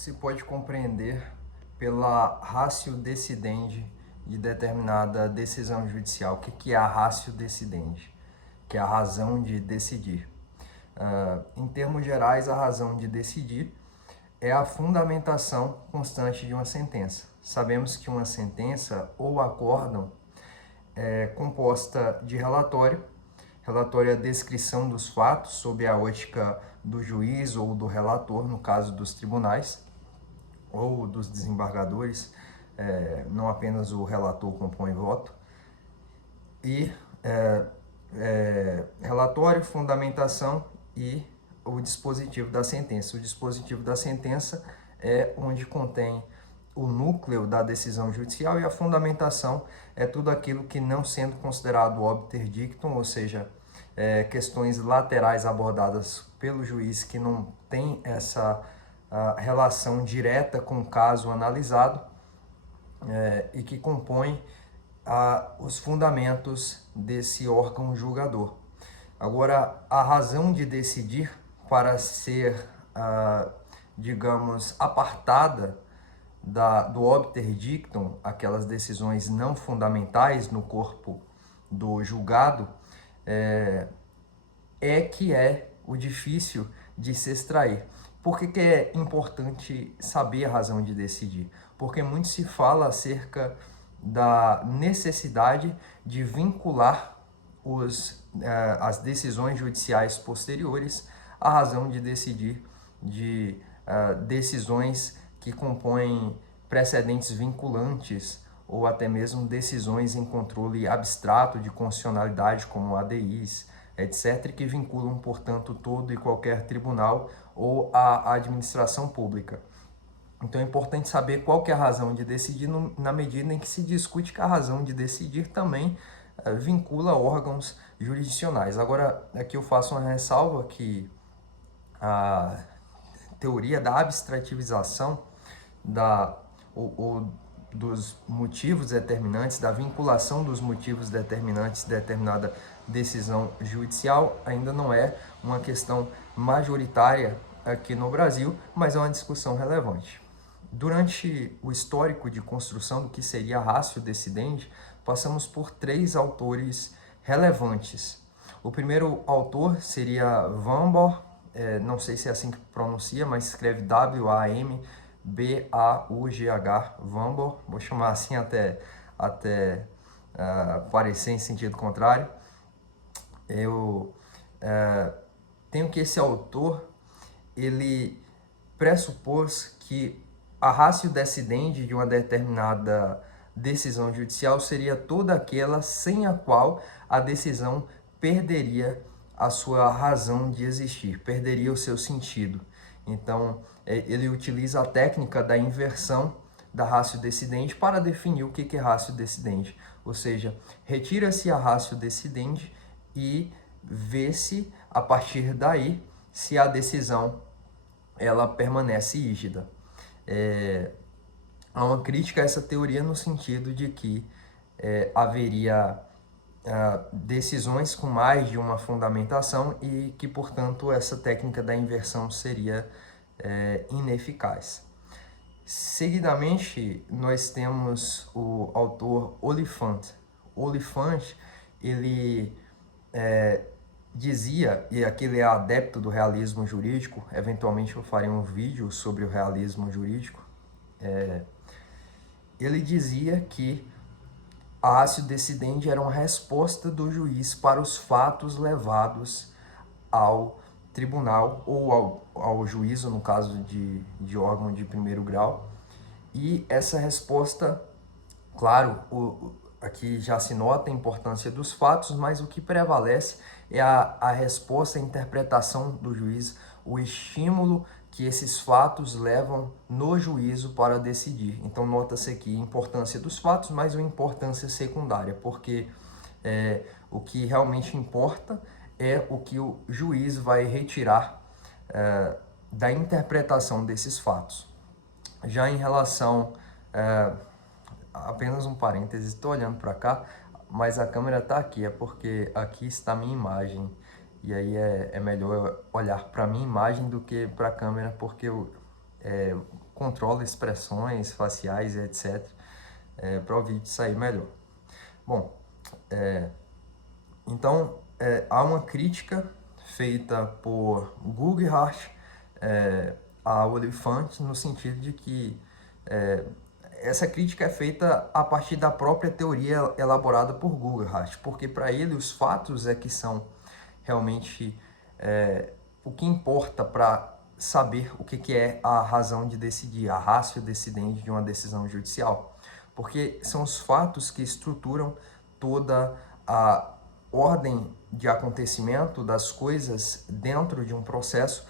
que se pode compreender pela ratio decidendi de determinada decisão judicial? O que é a ratio decidendi? Que é a razão de decidir. Em termos gerais, a razão de decidir é a fundamentação constante de uma sentença. Sabemos que uma sentença ou acórdão é composta de relatório. Relatório é a descrição dos fatos sob a ótica do juiz ou do relator, no caso dos tribunais, ou dos desembargadores, não apenas o relator compõe voto. E relatório, fundamentação e o dispositivo da sentença. O dispositivo da sentença é onde contém o núcleo da decisão judicial, e a fundamentação é tudo aquilo que, não sendo considerado obter dictum, ou seja, questões laterais abordadas pelo juiz que não tem essa relação direta com o caso analisado, e que compõe os fundamentos desse órgão julgador. Agora, a razão de decidir, para ser, digamos, apartada do obter dictum, aquelas decisões não fundamentais no corpo do julgado, que é o difícil de se extrair. Por que é importante saber a razão de decidir? Porque muito se fala acerca da necessidade de vincular as decisões judiciais posteriores à razão de decidir, de decisões que compõem precedentes vinculantes ou até mesmo decisões em controle abstrato de constitucionalidade, como ADIs, etc., que vinculam, portanto, todo e qualquer tribunal ou a administração pública. Então é importante saber qual que é a razão de decidir, na medida em que se discute que a razão de decidir também vincula órgãos jurisdicionais. Agora, aqui eu faço uma ressalva que a teoria da abstrativização dos motivos determinantes, da vinculação dos motivos determinantes de determinada decisão judicial, ainda não é uma questão majoritária aqui no Brasil, mas é uma discussão relevante. Durante o histórico de construção do que seria a ratio decidendi, passamos por 3 autores relevantes. O primeiro autor seria Wambauch, não sei se é assim que pronuncia, mas escreve Wambauch, Wambauch, vou chamar assim até parecer em sentido contrário. Eu tenho que esse autor, ele pressupôs que a ratio decidendi de uma determinada decisão judicial seria toda aquela sem a qual a decisão perderia a sua razão de existir, perderia o seu sentido. Então, ele utiliza a técnica da inversão da ratio decidendi para definir o que é ratio decidendi. Ou seja, retira-se a ratio decidendi e vê-se, a partir daí, se a decisão ela permanece rígida. Há uma crítica a essa teoria no sentido de que haveria decisões com mais de uma fundamentação e que, portanto, essa técnica da inversão seria ineficaz. Seguidamente, nós temos o autor Oliphant. Oliphant, ele dizia, e aqui ele é adepto do realismo jurídico, eventualmente eu farei um vídeo sobre o realismo jurídico, ele dizia que a ratio decidendi era uma resposta do juiz para os fatos levados ao tribunal ou ao juízo, no caso de órgão de primeiro grau. E essa resposta, claro, aqui já se nota a importância dos fatos, mas o que prevalece é a resposta, a interpretação do juiz, o estímulo que esses fatos levam no juízo para decidir. Então, nota-se aqui a importância dos fatos, mas uma importância secundária, porque o que realmente importa é o que o juiz vai retirar da interpretação desses fatos. Já em relação, apenas um parêntese, estou olhando para cá, mas a câmera está aqui, é porque aqui está a minha imagem, e aí é melhor olhar para a minha imagem do que para a câmera, porque controla expressões faciais, etc., para o vídeo sair melhor. Bom, então há uma crítica feita por Guggenhardt a Oliphant, no sentido de que essa crítica é feita a partir da própria teoria elaborada por Guggenhardt, porque para ele os fatos é que são realmente o que importa para saber o que é a razão de decidir, a ratio decidendi de uma decisão judicial, porque são os fatos que estruturam toda a ordem de acontecimento das coisas dentro de um processo,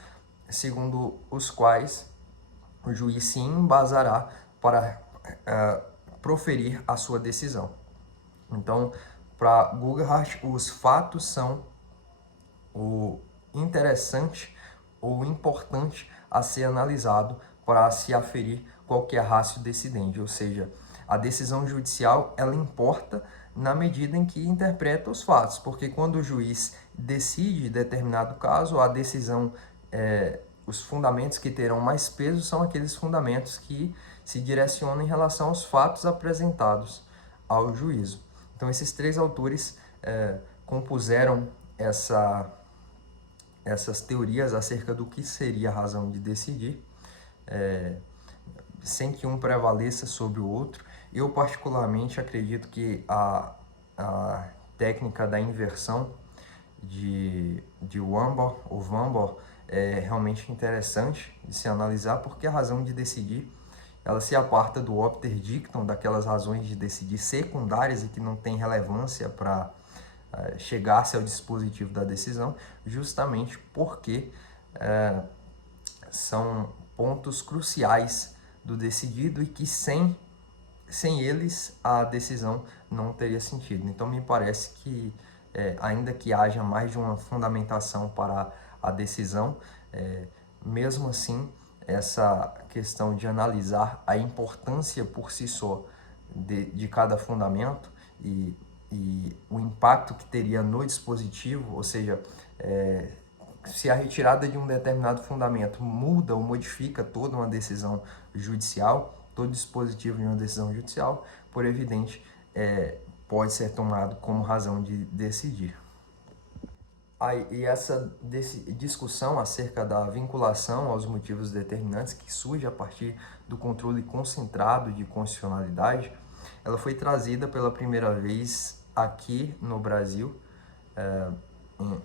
segundo os quais o juiz se embasará para proferir a sua decisão. Então, para Guggenhardt, os fatos são o interessante ou importante a ser analisado para se aferir qual que é a ratio decidendi, ou seja, a decisão judicial ela importa na medida em que interpreta os fatos, porque quando o juiz decide determinado caso, a decisão, os fundamentos que terão mais peso são aqueles fundamentos que se direcionam em relação aos fatos apresentados ao juízo. Então, esses três autores compuseram essas teorias acerca do que seria a razão de decidir, sem que um prevaleça sobre o outro. Eu, particularmente, acredito que a técnica da inversão de Wambach ou Wambach é realmente interessante de se analisar, porque a razão de decidir ela se aparta do obter dictum, daquelas razões de decidir secundárias e que não tem relevância para chegar-se ao dispositivo da decisão, justamente porque são pontos cruciais do decidido e que sem eles a decisão não teria sentido. Então me parece que ainda que haja mais de uma fundamentação para a decisão, mesmo assim essa questão de analisar a importância por si só de cada fundamento e o impacto que teria no dispositivo, ou seja, se a retirada de um determinado fundamento muda ou modifica toda uma decisão judicial, todo dispositivo de uma decisão judicial, por evidente, pode ser tomado como razão de decidir. E essa discussão acerca da vinculação aos motivos determinantes, que surge a partir do controle concentrado de constitucionalidade, ela foi trazida pela primeira vez aqui no Brasil,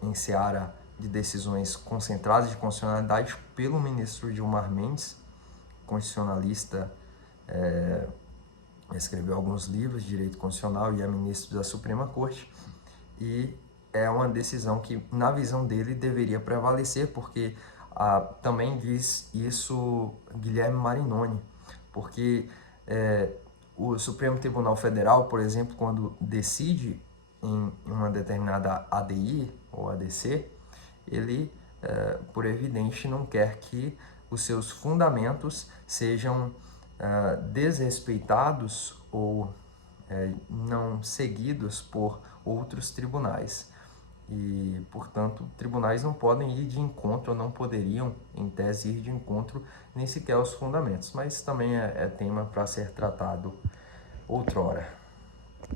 em seara de decisões concentradas de constitucionalidade, pelo ministro Gilmar Mendes, constitucionalista, escreveu alguns livros de direito constitucional e é ministro da Suprema Corte, e é uma decisão que, na visão dele, deveria prevalecer, porque também diz isso Guilherme Marinoni, porque o Supremo Tribunal Federal, por exemplo, quando decide em uma determinada ADI ou ADC, ele, por evidente, não quer que os seus fundamentos sejam desrespeitados ou não seguidos por outros tribunais. E, portanto, tribunais não podem ir de encontro, ou não poderiam, em tese, ir de encontro nem sequer aos fundamentos. Mas também é tema para ser tratado outrora.